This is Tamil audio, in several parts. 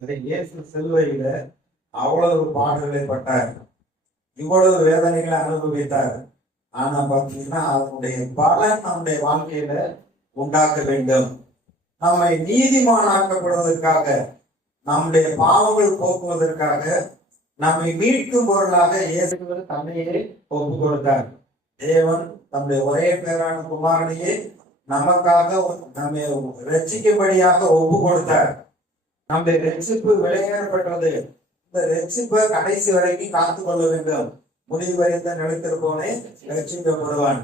இயேசு சிலுவையில அவ்வளவு பாடுகளை பட்டார், இவ்வளவு வேதனைகளை அனுபவித்தார். ஆனா பாத்தீங்கன்னா அதனுடைய பலன் நம்முடைய வாழ்க்கையில உண்டாக்க வேண்டும். நம்மை நீதிமானாக்கப்படுவதற்காக, நம்முடைய பாவங்கள் போக்குவதற்காக, நம்மை மீட்கும் பொருளாக இயேசு தன்னையே ஒப்பு கொடுத்தார். தேவன் தம்முடைய ஒரே பேரான குமாரனையே நமக்காக நம்மை ரட்சிக்கும்படியாக ஒப்பு கொடுத்தார். நம்முடைய ரட்சிப்பு விளையாடப்பட்டது. இந்த ரட்சிப்பை கடைசி வரைக்கும் காத்து கொள்ள வேண்டும். முடிவு வரைந்த நிலைத்திருப்பவனே ரட்சிக்கப்படுவான்.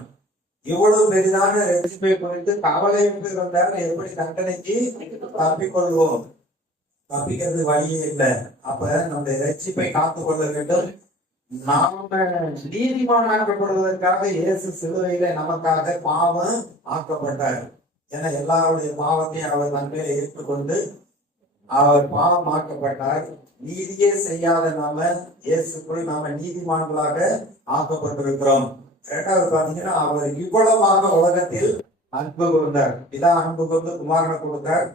இவ்வளவு பெரிதான ரட்சிப்பை குறித்து கவலையிட்டு இருந்தால் எப்படி தண்டனைக்கு தப்பிக்கொள்வோம்? தப்பிக்கிறது வழியே இல்லை. அப்ப நம்முடைய ரட்சிப்பை காத்து கொள்ள வேண்டும். நாம நீதிமானாக்கப்படுவதற்காக இயேசு சிலுவையில நமக்காக பாவம் ஆக்கப்பட்டார். ஏன்னா எல்லாருடைய பாவத்தையும் அவர் நன்மையில ஏற்றுக்கொண்டு அவர் பாவம் ஆக்கப்பட்டார். நீதியே செய்யாத நாம இயேசுக்குள் நாம நீதிமான்களாக ஆக்கப்பட்டிருக்கிறோம். இரண்டாவது பாத்தீங்கன்னா அவர் இவ்வளவாக உலகத்தில் அன்பு கொண்டார். இதான் அன்பு கொண்டு குமாரனை கொடுத்தார்.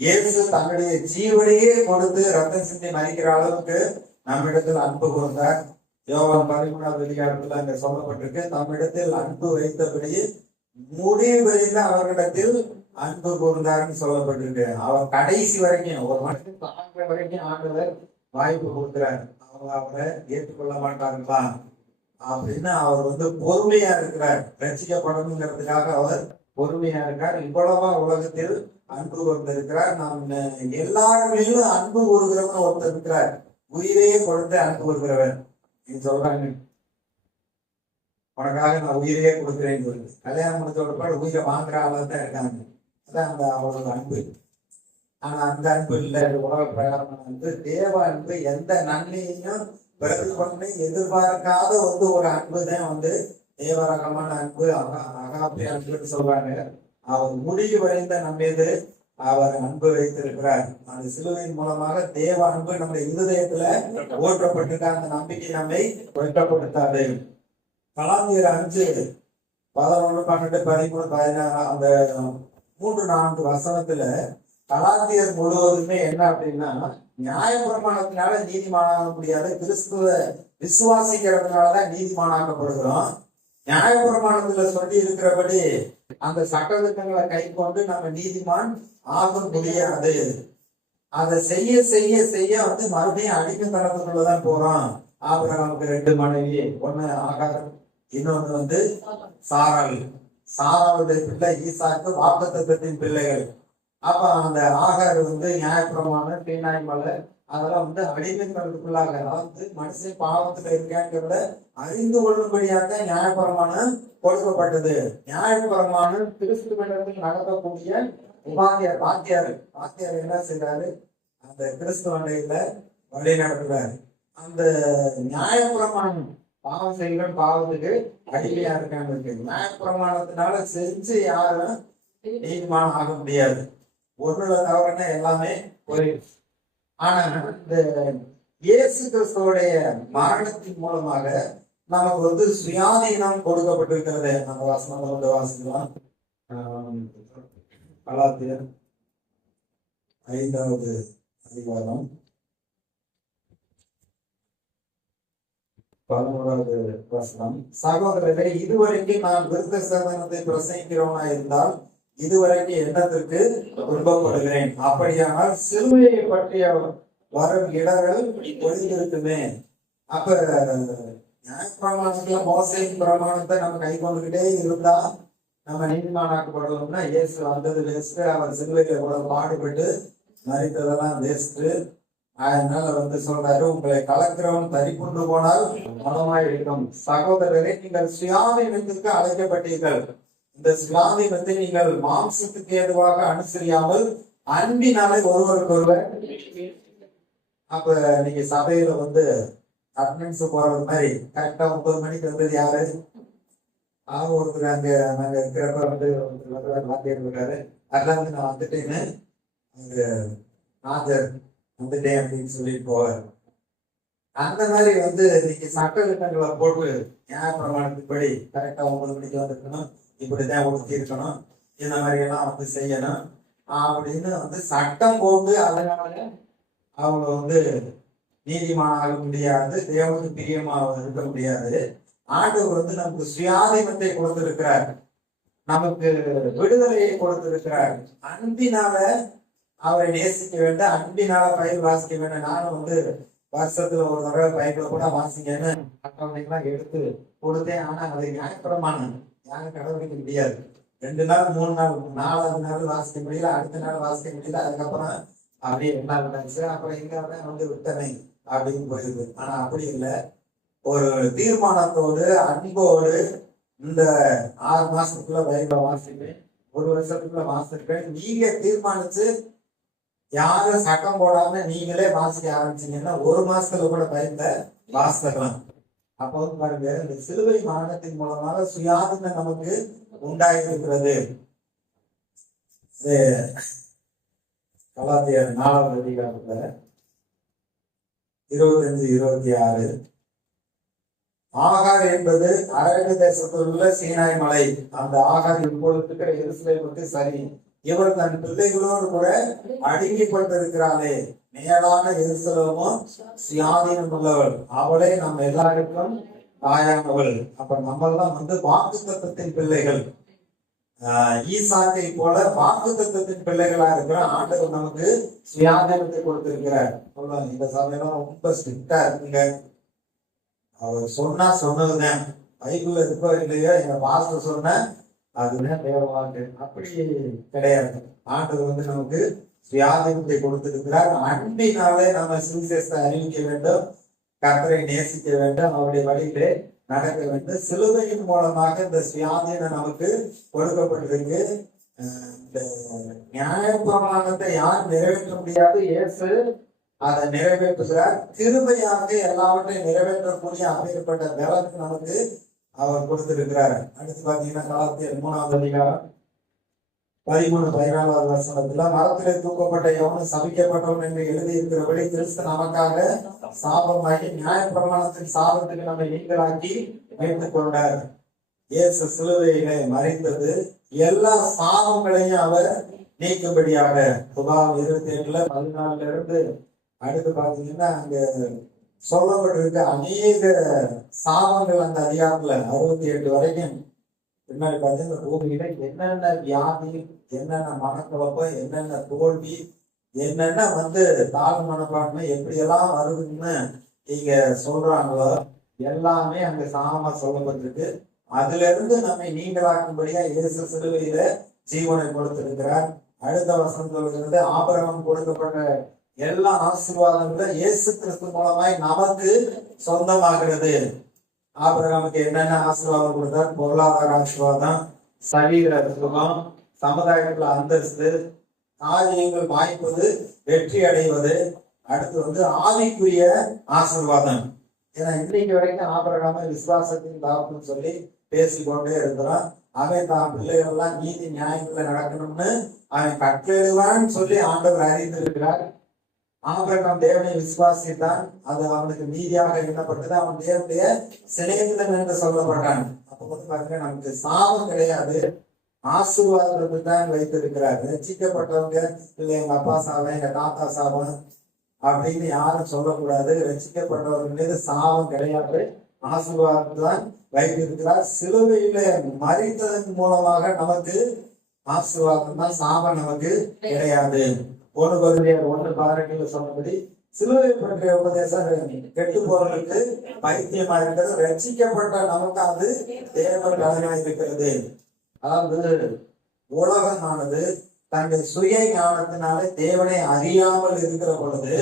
இயேசு தன்னுடைய ஜீவனையே கொடுத்து ரத்தம் சிந்தி மறிக்கிற அளவுக்கு நம்மிடத்தில் அன்பு கொண்டார். யோவான் 13வது அதிகாரத்துல அங்க சொல்லப்பட்டிருக்கு, நம்மிடத்தில் அன்பு வைத்தபடி முடிவு வரைந்த அவர்களிடத்தில் அன்பு கூர்ந்தார்னு சொல்லப்பட்டிருக்கு. அவர் கடைசி வரைக்கும் ஒரு மனுஷன் தாங்குற வரைக்கும் ஆண்டவர் வாய்ப்பு கொடுக்கிறார். அவங்க அவரை ஏற்றுக்கொள்ள மாட்டாங்களா அப்படின்னு அவர் பொறுமையா இருக்கிறார். ரட்சிக்கப்படணுங்கிறதுக்காக அவர் பொறுமையா இருக்கார். இவ்வளவா உலகத்தில் அன்பு கொண்டிருக்கிறார். நாம் எல்லாருமே அன்பு கூறுகிறவன் ஒருத்தர் இருக்கிறார். உயிரையே கொடுத்து அன்பு கூறுகிறவன். நீ சொல்றாங்க, உனக்காக நான் உயிரையே கொடுக்குறேன்னு சொல்லி கல்யாணம் முடிச்சோட உயிரை வாங்குற ஆளா தான் இருக்காங்க. அதான் அந்த அவரோட அன்பு. ஆனா அந்த அன்பு இல்லை. உலக பிரகாரமான அன்பு, தேவ அன்பு, எந்த நன்மையையும் பிரதிபலனை எதிர்பார்க்காத ஒரு அன்பு தான் தேவரகமான அன்பு, அகாப்பி அன்புன்னு சொல்றாங்க. அவர் முடிவு வரைந்த நம்மீது அவர் அன்பு வைத்திருக்கிறார். அந்த சிலுவையின் மூலமாக தேவ அன்பு நம்முடைய இருதயத்துல ஊற்றப்பட்டிருக்க அந்த நம்பிக்கை நம்மை வெட்டப்படுத்தாது. கலாத்தியர் 5:11, 12, 13, 16 அந்த 3-4 வசனத்துல கலாத்தியர் முழுவதுமே என்ன அப்படின்னா, நியாயப்பிரமாணத்தினால நீதிமானாக முடியாது, கிறிஸ்துவ விசுவாசிக்கிறதுனாலதான் நீதிமானாக்கப்படுகிறோம். நியாயப்பிரமாணத்துல சொல்லி இருக்கிறபடி அந்த சட்டத்திட்டங்களை கை கொண்டு நம்ம நீதிமான் ஆக முடியாது. அதை செய்ய செய்ய செய்ய மறுபடியும் அடிமைத்தனத்துக்குள்ளதான் போறோம். ஆபிரகாமுக்கு 2 மனைவி, ஒண்ணு ஆகார், இன்னொன்னு சாராள். சாராளுடைய பிள்ளை ஈசாக்கு வாக்குத்தத்தத்தின் பிள்ளைகள். அப்ப அந்த ஆகார் நியாயப்பிரமாணம், தீனாய் மலை, அதெல்லாம் அடிமைத்தனத்துக்குள்ளாக, அதாவது மனுஷன் பாவத்துல இருக்காங்கிறத அறிந்து கொள்ளும்படியாக நியாயப்பிரமாணம் கொடுக்கப்பட்டது. நியாயப்பிரமாணம் கிறிஸ்துவத்தில் நடத்தக்கூடிய உபாத்தியார், வாத்தியார் என்ன செய்யறாரு? அந்த கிறிஸ்துவண்டையில வழி நடத்துறாரு. அந்த நியாயப்பிரமாணம் பாவம் செய்கிற பாவத்துக்கு அடிமையா இருக்காங்க. நியாயப்பிரமாணத்தினால செஞ்சு யாரும் நீதிமானம் ஆக முடியாது. ஒண்ணுல தவறுனா எல்லாமே போயிடுச்சு. ஆனா இந்த இயேசு கிறிஸ்துவோடைய மரணத்தின் மூலமாக நமக்கு சுயாதீனம் கொடுக்கப்பட்டிருக்கிறது. அந்த வசனம் வாசிக்கலாம். கலாத்தியர் 5வது அதிகாரம் 11வது வசனம். சகோதரரை, இதுவரைக்கும் நான் விருத்த சேதனத்தை பிரசங்கிக்கிறவனா இருந்தால் இதுவரைக்கும் எண்ணத்திற்கு துன்பப்படுகிறேன். அப்படியானால் சிலுவையை பற்றிய வரும் இடர்கள் ஒழிந்திருக்குமே. அப்ப நியாயப்பிரமாணத்துல மோசையின் பிரமாணத்தை நம்ம கை கொண்டுகிட்டே இருந்தா நம்ம நீதிமானாக்கப்படுவோம்னா இயேசு வந்தது வேஸ்ட். அவர் சிலுவையில எவ்வளவு பாடுபட்டு மறித்ததெல்லாம் வேஸ்ட். அதனால சொல்றாரு, உங்களை கலக்கிறவன் தரிப்புண்டு போனால் மனமாய் இருக்கும். சகோதரரை, நீங்கள் சுயாதீனத்திற்கு அழைக்கப்பட்டீர்கள். இந்த சுயாதீனத்தை நீங்கள் மாம்சத்துக்கு ஏதுவாக அனுசரியாமல் அன்பினாலே ஒருவருக்கொருவர். அப்ப நீங்க சபையில அட்டனன்ஸ் போறது மாதிரி கரெக்டா 9 மணிக்கு வந்தது யாரு? ஒருத்தர் அங்க நாங்க இருக்கிறப்ப வாத்தியார் இருக்காரு, அதெல்லாம் நான் வந்துட்டேன்னு ஆஜர் வந்துட்டேன் அப்படின்னு சொல்லிட்டு போவார். அந்த மாதிரி இன்னைக்கு சட்ட திட்டங்களை போட்டு நியாயப்பிரமாணத்தின்படி கரெக்டா 9 மணிக்கு வந்துருக்கணும், இப்படிதான் ஒழுத்தி இருக்கணும், இந்த மாதிரி எல்லாம் செய்யணும் அப்படின்னு சட்டம் போட்டு அதனால அவங்க வந்து நீதிமானாக முடியாது, தேவனுக்கு பிரியமாக இருக்க முடியாது. ஆண்டவர் வந்து நமக்கு சுயாதீனத்தை கொடுத்திருக்கிறார், நமக்கு விடுதலையை கொடுத்திருக்கிறார். அன்பினால அவரை நேசிக்க வேண்டும், அன்பினால பயிர் வாசிக்க வேண்டும். நானும் வந்து வருஷத்துல ஒரு தடவை பைபிள கூட வாசிங்கன்னு அட்டவணைக்கெல்லாம் எடுத்து கொடுத்தேன். ஆனா அதை நியாயப்பிரமாணம் யாரும் கடைபிடிக்க முடியாது. 2 நாள் 3 நாள் 4வது நாள் வாசிக்க முடியல, அடுத்த நாள் வாசிக்க முடியல. அதுக்கப்புறம் அப்படியே 2 நாள் நினைச்சு அப்புறம் எங்க வந்து விட்டனை அப்படின்னு போயிடுது. ஆனா அப்படி இல்லை, ஒரு தீர்மானத்தோடு அன்போடு இந்த 6 மாசத்துக்குள்ள பைபிள வாசிப்பேன், 1 வருஷத்துக்குள்ள வாசிப்பேன். நீங்க தீர்மானிச்சு யாரும் சட்டம் போடாம நீங்களே வாசிக்க ஆரம்பிச்சீங்கன்னா 1 மாசத்துல கூட பைபிள வாசிக்கலாம். அப்போ வந்து பாருங்க, இந்த சிலுவை மரணத்தின் மூலமாக சுயாதீனம் நமக்கு உண்டாயிருக்கிறது. கலாத்தியர் 4வது அதிகாரத்துல 25-26, ஆகார் என்பது அரபு தேசத்தில் உள்ள சீனாய் மலை. அந்த ஆகார் இப்பொழுது எருசலேமுக்கு சரி, இவர் தன் பிள்ளைகளோடு கூட அடங்கிப்பட்டிருக்கிறாளே. மேலான எருசலேமும் சுயாதீனம் உள்ளவள், அவளே நம்ம எல்லாருக்கும் தாயானவள். அப்ப நம்மெல்லாம் வந்து வாக்குத்தத்தத்தின் பிள்ளைகள். ஈசாக்கை போல வாக்குத்தத்தத்தின் பிள்ளைகளா இருக்கிற ஆண்டவர் நமக்கு சுயாதீனத்தை கொடுத்திருக்கிறார். இந்த சமயம் ரொம்ப ஸ்ட்ரிக்டா இருக்குங்க. அவர் சொன்னா சொன்னதுதான், பைபிள்ல இருக்கோ இல்லையோ, எங்க பாஸ்டர் சொன்ன அதுதான் தேவ வாக்கு. அப்படி கிடையாது. ஆண்டவர் வந்து நமக்கு சுயாதீனத்தை கொடுத்திருக்கிறார். அன்பினாலே நம்ம சுவிசேஷத்தை அறிவிக்க வேண்டும், கர்த்தரை நேசிக்க வேண்டும், அவருடைய வழியிலே நடக்க வேண்டும். சிலுவையின் மூலமாக இந்த சுயாதீனம் நமக்கு கொடுக்கப்பட்டிருக்கு. இந்த நியாயப்பிரமாணத்தை யார் நிறைவேற்ற முடியாது, இயேசு அதை நிறைவேற்றுகிறார். கிருபையாக எல்லாவற்றையும் நிறைவேற்றக்கூடிய அப்பேற்பட்ட பலத்தை நமக்கு அவர் கொடுத்திருக்கிறார். அடுத்து பாத்தீங்கன்னா கலாத்தியர் 3வது அதிகாரம் 13-14வது வசனத்துல, மரத்திலே தூக்கப்பட்ட எவனும் சபிக்கப்பட்டவன் என்று எழுதியிருக்கிறபடி கிறிஸ்து நமக்காக சாபமாகி நியாயப்பிரமாணத்தின் சாபத்துக்கு நம்ம நீங்களாக்கி வைத்துக் கொண்டார். இயேசு சிலுவையிலே மறித்தது எல்லா சாபங்களையும் அவர் நீக்கும்படியாக. சுபாவம் 28-14 இருந்து அடுத்து பாத்தீங்கன்னா அங்க சொல்லப்பட்டிருக்க அநேக சாபங்கள் அந்த அதிகாரத்துல 68 வரைக்கும். பின்னாடி பார்த்தீங்கன்னா பூமியில என்னென்ன வியாதி, என்னென்ன மனக்குழப்பம், என்னென்ன தோல்வி, என்னென்ன வந்து தாழ் மனப்பான்மை எப்படியெல்லாம் வருதுன்னு நீங்க சொல்றாங்களோ எல்லாமே அங்க சாம சொல்லப்பட்டிருக்கு. அதுல இருந்து நம்மை நீங்களாக்கும்படியா இயேசு சிலுவையில ஜீவனை கொடுத்திருக்கிறார். அடுத்த வசனம் சொல்கிறது, ஆபிரகாம் கொடுக்கப்பட்ட எல்லா ஆசீர்வாதங்களும் இயேசு கிறிஸ்து மூலமாய் நமக்கு சொந்தமாகிறது. ஆபிரகாமுக்கு என்னென்ன ஆசீர்வாதம் கொடுத்தார்? பொருளாதார ஆசீர்வாதம், சரீர சுகம், சமுதாயத்துல அந்தஸ்து, காரியங்கள் வாய்ப்பது, வெற்றி அடைவது. அடுத்து வந்து ஆவிக்குரிய ஆசீர்வாதம். ஏன்னா இன்னைக்கு வரைக்கும் ஆபிரகாம விசுவாசத்தின் தாப்புன்னு சொல்லி பேசிக்கொண்டே இருக்கிறான். அவன் தான் பிள்ளைகள் எல்லாம் நீதி நியாயங்களை நடக்கணும்னு அவன் கட்டளையிடுவான்னு சொல்லி ஆண்டவர் அறிந்திருக்கிறார். ஆபிரகாம் தேவனை விசுவாசித்தான், அது அவனுக்கு நீதியாக எண்ணப்பட்டது. அவன் தேவனுடைய சிநேகிதன் என்று சொல்லப்பட்டான். அப்போ வந்து பாருங்க, நமக்கு சாபம் கிடையாது, ஆசீர்வாதத்தை தான் வைத்திருக்கிறார். ரட்சிக்கப்பட்டவங்க இல்லை எங்க அப்பா சாபம், எங்க தாத்தா சாபம் அப்படின்னு யாரும் சொல்லக்கூடாது. ரட்சிக்கப்பட்டவர்கள் மீது சாபம் கிடையாது, ஆசீர்வாதத்தை தான் வைத்திருக்கிறார். சிலுவையில மறித்ததன் மூலமாக நமக்கு ஆசீர்வாதம் தான், சாபம் நமக்கு கிடையாது. 1 Corinthians 1:12 சொன்னபடி சிலுவை பற்றிய உபதேசம் கெட்டு போறவர்களுக்கு பைத்தியமா இருக்கிறது, ரட்சிக்கப்பட்ட நமக்கு அது தேவ பலனாக இருக்கிறது. அதாவது உலகமானது தன்னுடைய சுய ஞானத்தினாலே தேவனை அறியாமல் இருக்கிற பொழுது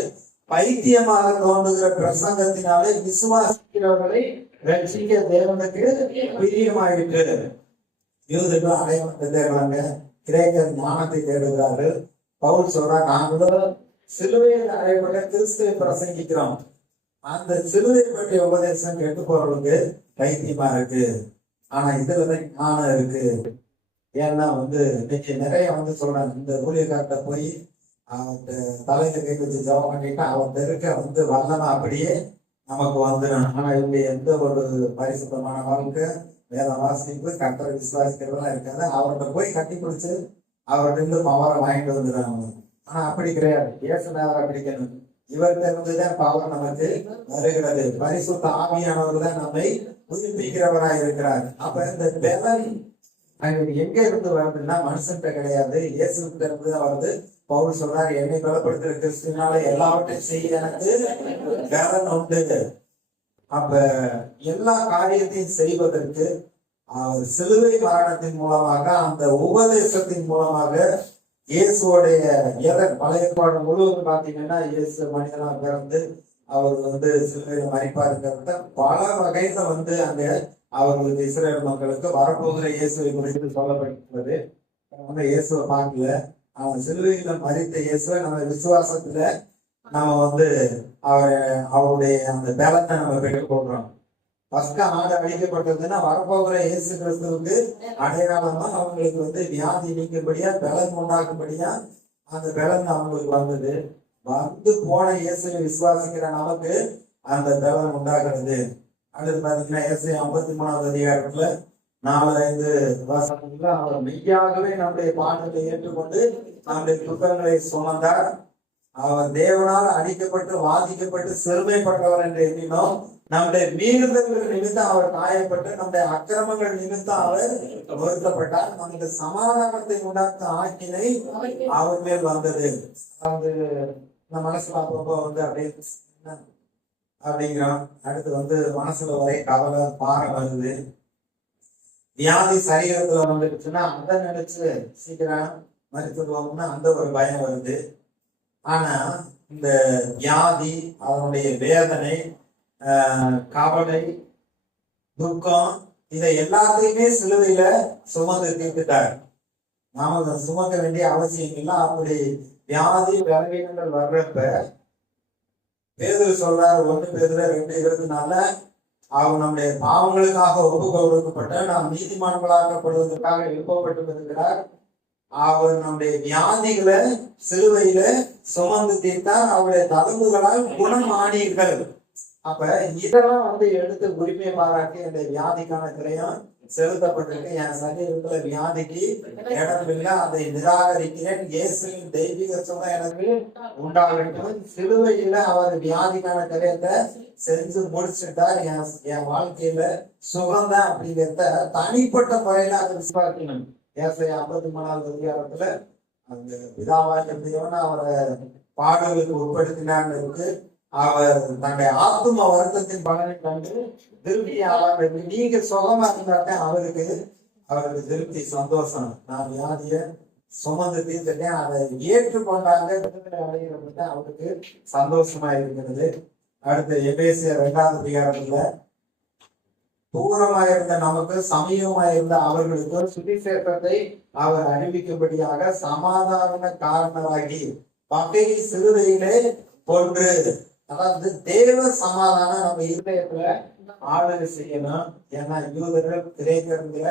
பைத்தியமாக தோன்றுகிற பிரசங்கத்தினாலே விசுவாசிக்கிறவர்களை ரட்சிக்க தேவனுக்கு பிரியமாயிற்று. யூதர்கள் அடையாளத்தை தேடுறாங்க, கிரேக்கர் ஞானத்தை தேடுகிறார்கள். பவுல் சொல்றா, நாங்களும் சிலுவையில் அறையப்பட்ட கிறிஸ்துவை பிரசங்கிக்கிறோம். அந்த சிலுவை பற்றிய உபதேசம் கெட்டு போறவங்களுக்கு பைத்தியமா இருக்கு. ஆனா இதுலதான் ஞானம் இருக்கு. ஏன்னா வந்து இன்னைக்கு நிறைய வந்து சொல்றாங்க, இந்த ஊழியர்கிட்ட போய் அவன் தலையில கை வச்சு ஜபம் பண்ணிட்டா அவன் பெருக்க வந்து வல்லனா அப்படியே நமக்கு வந்துடும். ஆனா இவங்க எந்த ஒரு பரிசுத்தமான வாழ்க்கை, வேத வாசிப்பு, கர்த்தரை விசுவாசிக்கிறதெல்லாம் இருக்காது. அவர்கிட்ட போய் கட்டி பிடிச்சு அவர்கிட்ட இருந்து பவரை வாங்கிட்டு வந்துடுறாங்க. ஆனா அப்படி கிடையாது. இயேசுநாதரை பிடிக்கணும், இவர்கிட்ட இருந்துதான் பவர் நமக்கு வருகிறது. பரிசுத்த ஆவியானவர் தான் நம்மை புதுப்பிக்கிறவராய் இருக்கிறார். அப்ப இந்த பலன் எங்க இருந்து வருதுன்னா மனுஷன்கிட்ட கிடையாது, இயேசு கிட்ட இருந்து தான் வருது. பவுல் சொல்றாரு, என்னை பலப்படுத்துற கிறிஸ்துவினால எல்லாவற்றையும் செய்ய எனக்கு பலன் உண்டு. அப்ப எல்லா காரியத்தையும் செய்வதற்கு சிலுவை மரணத்தின் மூலமாக, அந்த உபதேசத்தின் மூலமாக, இயேசுடைய பழைய ஏற்பாடு முழுவதும் பாத்தீங்கன்னா இயேசு மனிதனா பிறந்து அவர் சிலுவையில மறிப்பாருங்கிறத பல வகையில அங்க அவர்களுக்கு இஸ்ரேல் மக்களுக்கு வரப்போகிற இயேசுவை குறித்து சொல்லப்பட்டிருக்கிறது. இயேசுவை பார்க்கல, அவன் சிலுவையில மறித்த இயேசுவை நம்ம விசுவாசத்துல நம்ம அவருடைய அந்த பலத்தை நம்ம பெற்றுக் கொள்றோம். ஃபர்ஸ்ட் ஆடு அழிக்கப்பட்டதுன்னா வரப்போகிற இயேசு கிறிஸ்துவுக்கு அடையாளமா அவங்களுக்கு வியாதி நீக்கும்படியா பலன் உண்டாக்கும்படியா அந்த பலன் அவங்களுக்கு வந்தது. போன இயேசுவை விசுவாசிக்கிற நமக்கு அந்த பலன் உண்டாக்குறது. அடுத்து பாத்தீங்கன்னா இயேசு 53வது அதிகாரத்துல 4-5 வசனங்கள்ல அவர் மெய்யாகவே நம்முடைய பாடத்தை ஏற்றுக்கொண்டு நம்முடைய குற்றங்களை சுமந்தார். அவர் தேவனால் அடிக்கப்பட்டு வாதிக்கப்பட்டு சிறுமைப்பட்டவர் என்று எண்ணினோம். நம்முடைய மீறுதல்கள் நிமித்தம் அவர் காயப்பட்டு நம்முடைய அக்கிரமங்கள் நிமித்தம் அவர் வருத்தப்பட்டார். நமக்கு சமாதானத்தை உண்டாக்க ஆக்கினை அவர் மேல் வந்தது. அதாவது இந்த மனசுல அப்பப்போ அப்படிங்கிறோம். அடுத்து மனசுல ஒரே கவலை பாரம் வருது. வியாதி சரீரத்துல வந்துருச்சுன்னா அதை நினைச்சு சீக்கிரம் மருத்துவம்னா அந்த ஒரு பயம் வருது. ஆனா இந்த வியாதி, அதனுடைய வேதனை, கவலை, துக்கம், இதை எல்லாத்தையுமே சிலுவையில சுமந்து தீர்த்துட்டார். நாம சுமக்க வேண்டிய அவசியம் இல்லை. அப்படி வியாதி பலவீனங்கள் வர்றப்ப பேதுரு சொல்றாரு, 1 பேதுரு 2:24, அவர் நம்முடைய பாவங்களுக்காக ஒப்பு கொடுக்கப்பட்ட நாம் நீதிமான்களாக்கப்படுவதற்காக எழுப்பப்பட்டிருக்கிறார். அவர் நம்முடைய வியாதிகளை சிலுவையில சுமந்து தீர்த்தார். அவருடைய தழும்புகளால் குணமானீர்கள். அப்ப இதெல்லாம் எடுத்து உரிமை பாராட்டி அந்த வியாதிக்கான கிரயம் செலுத்தப்பட்டிருக்கு. என் சரீரத்துல வியாதிக்கு இடம் இல்லை, அதை நிராகரிக்கிறேன். இயேசுவின் தெய்வீக சுகம் எனக்கு உண்டாகட்டும். சிலுவையில அவர் வியாதிக்கான கிரயத்தை செஞ்சு முடிச்சுட்டார். என் வாழ்க்கையில சுகம்தான் அப்படிங்கிறத தனிப்பட்ட முறையில அதை விசுவாசிக்கணும். ஏசாயா 53வது அதிகாரத்துல அந்த பிதாவாகிய அவரை பாடலுக்கு உட்படுத்தினான்னு இருக்கு. அவர் தன்னுடைய ஆத்தும வருத்தத்தின் பலனை கண்டு திருப்தி ஆவார். நீங்க சுகமா இருந்தாட்டேன் அவருக்கு திருப்தி, சந்தோஷம். நான் வியாதிய சுமந்து தீர்த்துட்டேன், அதை ஏற்றுக்கொண்டாங்க, அடைகிறப்ப அவருக்கு சந்தோஷமா இருக்கிறது. அடுத்து எபேசியர் 2வது அதிகாரத்துல தூரமாயிருந்த நமக்கு சமீபமாயிருந்த அவர்களுக்கு சுவிசேஷத்தை அவர் அறிவிக்கும்படியாக சமாதான காரணராகி பகையை சிலுவையிலே கொன்று, அதாவது தேவ சமாதானம் நம்ம இருதயத்துல ஆளுகை செய்யணும். ஏன்னா யூதர்கள் கிரேக்கருங்கிற,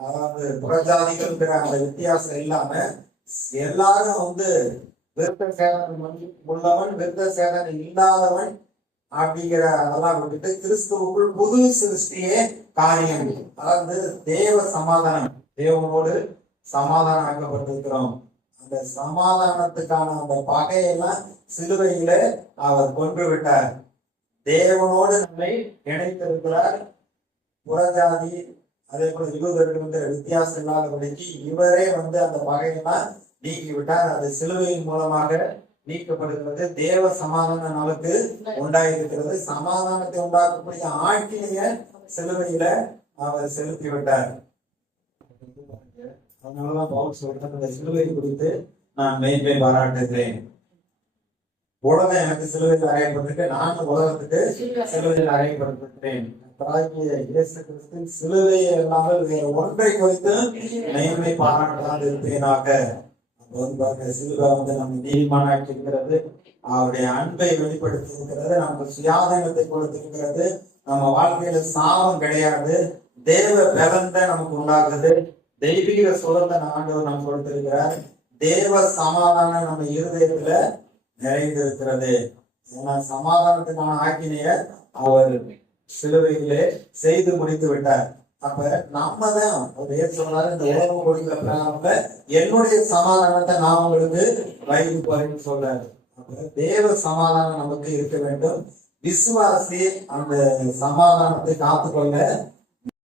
அதாவது புறஜாதிகள்ங்கிற அந்த வித்தியாசம் இல்லாம எல்லாரும் விருத்த சேதனம் உள்ளவன் விருத்த சேதனம் இல்லாதவன் அப்படிங்கிற அதெல்லாம் விட்டுட்டு கிறிஸ்துவுக்குள் புது சிருஷ்டியே காரியம். அதாவது தேவ சமாதானம், தேவனோடு சமாதானம் ஆக்கப்பட்டிருக்கிறோம். அந்த சமாதானத்துக்கான அந்த பகையெல்லாம் சிலுவையில அவர் கொன்று விட்டார். தேவனோடு நம்மை இணைத்திருக்கிறார். புறஜாதி அதே போல யூதர்கள் வித்தியாசம் இல்லாதபடிக்கு இவரே அந்த பகையெல்லாம் நீக்கி விட்டார். அது சிலுவையின் மூலமாக நீக்கப்படுகிறது. தேவ சமாதானம் நமக்கு உண்டாயிருக்கிறது. சமாதானத்தை உண்டாக்கக்கூடிய ஆட்சிய சிலுவையில அவர் செலுத்தி விட்டார். அதனாலதான் பவுல் சொல்றார், இந்த சிலுவை குறித்து நான் மெய்மை பாராட்டுகிறேன். உலகம் எனக்கு சிலுவையில் அறையப்பட்டிருக்கு, நானும் உலகத்துக்கு சிலுவையில் அறையப்பட்டிருக்கிறேன். இயேசு கிறிஸ்து சிலுவையை இல்லாமல் வேறு ஒன்றை குறித்து மெய்மை பாராட்டாது இருப்பேனாக. சிலுவை நம்ம நீதிமானாக்கி இருக்கிறது, அவருடைய அன்பை வெளிப்படுத்தி இருக்கிறது, நமக்கு சுயாதீனத்தை கொடுத்திருக்கிறது. நம்ம வாழ்க்கையில சாபம் கிடையாது, தேவ பலன் தான் நமக்கு உண்டாகுது. தெய்வீக சுதந்திர ஆண்டவர் நமக்கு கொடுத்திருக்கிறார். தேவ சமாதானம் நம்ம இருதயத்துல நிறைந்திருக்கிறது. ஏன்னா சமாதானத்துக்கான ஆக்கினைய அவர் சிலுவையிலே செய்து முடித்து விட்டார். அப்ப நம்ம தான் சொன்னாரு, இந்த உலகம் கொடுக்கிற பிரகாரத்துல என்னுடைய சமாதானத்தை நான் உங்களுக்கு வைத்து போறேன்னு சொல்றாரு. அப்ப தேவ சமாதானம் நமக்கு இருக்க வேண்டும். விசுவாசி அந்த சமாதானத்தை காத்துக்கொள்ள